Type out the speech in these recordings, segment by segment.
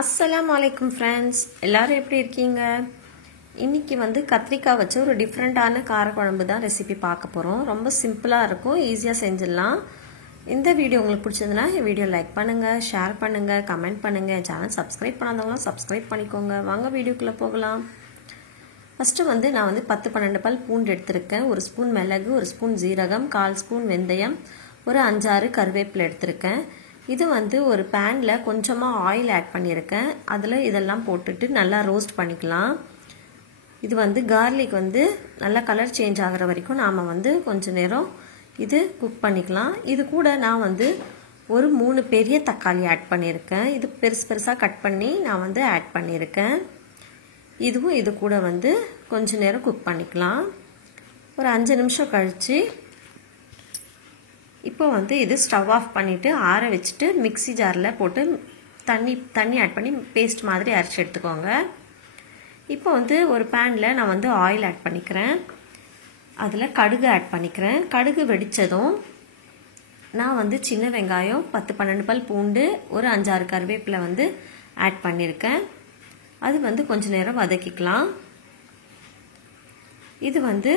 அஸ்ஸலாமு அலைக்கும் ஃப்ரெண்ட்ஸ், எல்லாரும் எப்படி இருக்கீங்க? இன்னைக்கு வந்து கத்திரிக்காய் வச்சு ஒரு டிஃப்ரெண்டான காரக்குழம்பு தான் ரெசிபி பார்க்க போகிறோம். ரொம்ப சிம்பிளாக இருக்கும், ஈஸியாக செஞ்சிடலாம். இந்த வீடியோ உங்களுக்கு பிடிச்சதுன்னா என் வீடியோ லைக் பண்ணுங்கள், ஷேர் பண்ணுங்கள், கமெண்ட் பண்ணுங்கள். என் சேனல் சப்ஸ்கிரைப் பண்ணாதவங்களாம் சப்ஸ்கிரைப் பண்ணிக்கோங்க. வாங்க வீடியோக்குள்ளே போகலாம். ஃபஸ்ட்டு வந்து நான் வந்து 10-12 பல் பூண்டு எடுத்திருக்கேன். 1 ஸ்பூன் மிளகு, 1 ஸ்பூன் ஜீரகம், 1/4 ஸ்பூன் வெந்தயம், ஒரு 5-6 கருவேப்பிலை எடுத்திருக்கேன். இது வந்து ஒரு பேனில் கொஞ்சமாக ஆயில் ஆட் பண்ணியிருக்கேன். அதில் இதெல்லாம் போட்டுட்டு நல்லா ரோஸ்ட் பண்ணிக்கலாம். இது வந்து கார்லிக் வந்து நல்லா கலர் சேஞ்ச் ஆகிற வரைக்கும் நாம் வந்து கொஞ்சம் நேரம் இது குக் பண்ணிக்கலாம். இது கூட நான் வந்து ஒரு 3 பெரிய தக்காளி ஆட் பண்ணியிருக்கேன். இது பெருசாக கட் பண்ணி நான் வந்து ஆட் பண்ணியிருக்கேன். இதுவும் இது கூட வந்து கொஞ்ச நேரம் குக் பண்ணிக்கலாம். ஒரு 5 நிமிஷம் கழித்து இப்போ வந்து இது ஸ்டவ் ஆஃப் பண்ணிவிட்டு ஆற வச்சுட்டு மிக்ஸி ஜாரில் போட்டு தண்ணி ஆட் பண்ணி பேஸ்ட் மாதிரி அரைச்சி எடுத்துக்கோங்க. இப்போ வந்து ஒரு பேனில் நான் வந்து ஆயில் ஆட் பண்ணிக்கிறேன். அதில் கடுகு ஆட் பண்ணிக்கிறேன். கடுகு வெடித்ததும் நான் வந்து சின்ன வெங்காயம், 10-12 பல் பூண்டு, ஒரு 5-6 கருவேப்பிலை வந்து ஆட் பண்ணியிருக்கேன். அது வந்து கொஞ்ச நேரம் வதக்கிக்கலாம். இது வந்து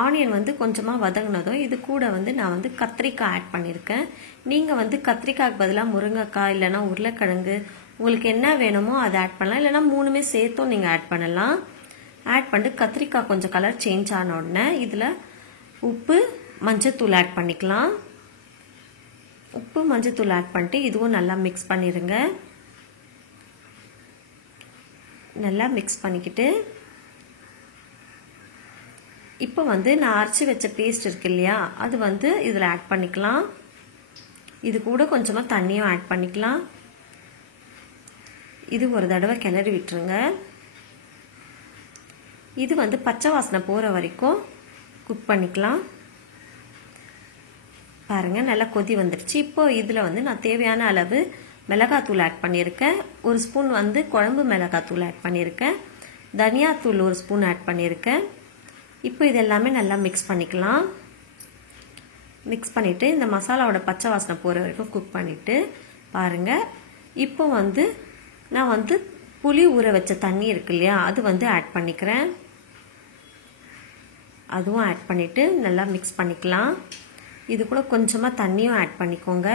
ஆனியன் வந்து கொஞ்சமாக வதங்கினதும் இது கூட வந்து நான் வந்து கத்திரிக்காய் ஆட் பண்ணியிருக்கேன். நீங்கள் வந்து கத்திரிக்காய்க்கு பதிலாக முருங்கைக்காய் இல்லைனா உருளைக்கிழங்கு உங்களுக்கு என்ன வேணுமோ அதை ஆட் பண்ணலாம். இல்லைனா 3மே சேர்த்தும் நீங்கள் ஆட் பண்ணலாம். ஆட் பண்ணிட்டு கத்திரிக்காய் கொஞ்சம் கலர் சேஞ்ச் ஆன உடனே இதில் உப்பு, மஞ்சத்தூள் ஆட் பண்ணிக்கலாம். உப்பு, மஞ்சத்தூள் ஆட் பண்ணிட்டு இதுவும் நல்லா மிக்ஸ் பண்ணிடுங்க. நல்லா மிக்ஸ் பண்ணிக்கிட்டு இப்போ வந்து நான் அரைச்சி வச்ச பேஸ்ட் இருக்கு இல்லையா, அது வந்து இதில் ஆட் பண்ணிக்கலாம். இது கூட கொஞ்சமாக தண்ணியும் ஆட் பண்ணிக்கலாம். இது ஒரு தடவை கிளறி விட்டுருங்க. இது வந்து பச்சை வாசனை போகிற வரைக்கும் குக் பண்ணிக்கலாம். பாருங்கள், நல்லா கொதி வந்துடுச்சு. இப்போ இதில் வந்து நான் தேவையான அளவு மிளகாத்தூள் ஆட் பண்ணியிருக்கேன். 1 ஸ்பூன் வந்து குழம்பு மிளகாத்தூள் ஆட் பண்ணியிருக்கேன். தனியாத்தூள் 1 ஸ்பூன் ஆட் பண்ணியிருக்கேன். இப்போ இது எல்லாமே நல்லா மிக்ஸ் பண்ணிக்கலாம். மிக்ஸ் பண்ணிவிட்டு இந்த மசாலாவோட பச்சை வாசனை போகிற வரைக்கும் குக் பண்ணிவிட்டு பாருங்கள். இப்போ வந்து நான் வந்து புளி ஊற வச்ச தண்ணி இருக்கு இல்லையா, அது வந்து ஆட் பண்ணிக்கிறேன். அதுவும் ஆட் பண்ணிவிட்டு நல்லா மிக்ஸ் பண்ணிக்கலாம். இது கூட கொஞ்சமாக தண்ணியும் ஆட் பண்ணிக்கோங்க.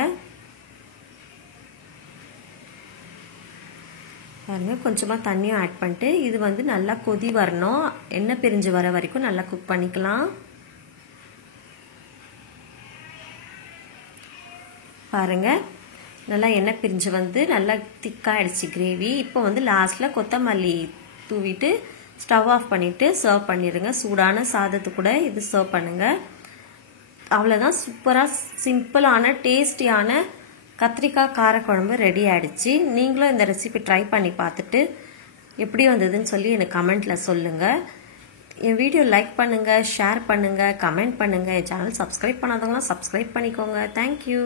பாருங்க, கொஞ்சமாக தண்ணியும் ஆட் பண்ணிட்டு இது வந்து நல்லா கொதி வரணும். எண்ணெய் பிரிஞ்சு வர வரைக்கும் நல்லா குக் பண்ணிக்கலாம். பாருங்க, நல்லா எண்ணெய் பிரிஞ்சு வந்து நல்லா திக்காயிடுச்சு கிரேவி. இப்போ வந்து லாஸ்ட்டில் கொத்தமல்லி தூவிட்டு ஸ்டவ் ஆஃப் பண்ணிவிட்டு சர்வ் பண்ணிடுங்க. சூடான சாதத்து கூட இது சர்வ் பண்ணுங்க. அவ்வளோதான், சூப்பராக சிம்பிளான டேஸ்டியான கத்திரிக்காய் காரக்குழம்பு ரெடி ஆயிடுச்சு. நீங்களும் இந்த ரெசிபி ட்ரை பண்ணி பார்த்துட்டு எப்படி வந்ததுன்னு சொல்லி எனக்கு கமெண்ட்டில் சொல்லுங்கள். என் வீடியோ லைக் பண்ணுங்கள், ஷேர் பண்ணுங்கள், கமெண்ட் பண்ணுங்கள். என் சேனல் சப்ஸ்கிரைப் பண்ணாதவங்களாம் சப்ஸ்கிரைப் பண்ணிக்கோங்க. தேங்க்யூ.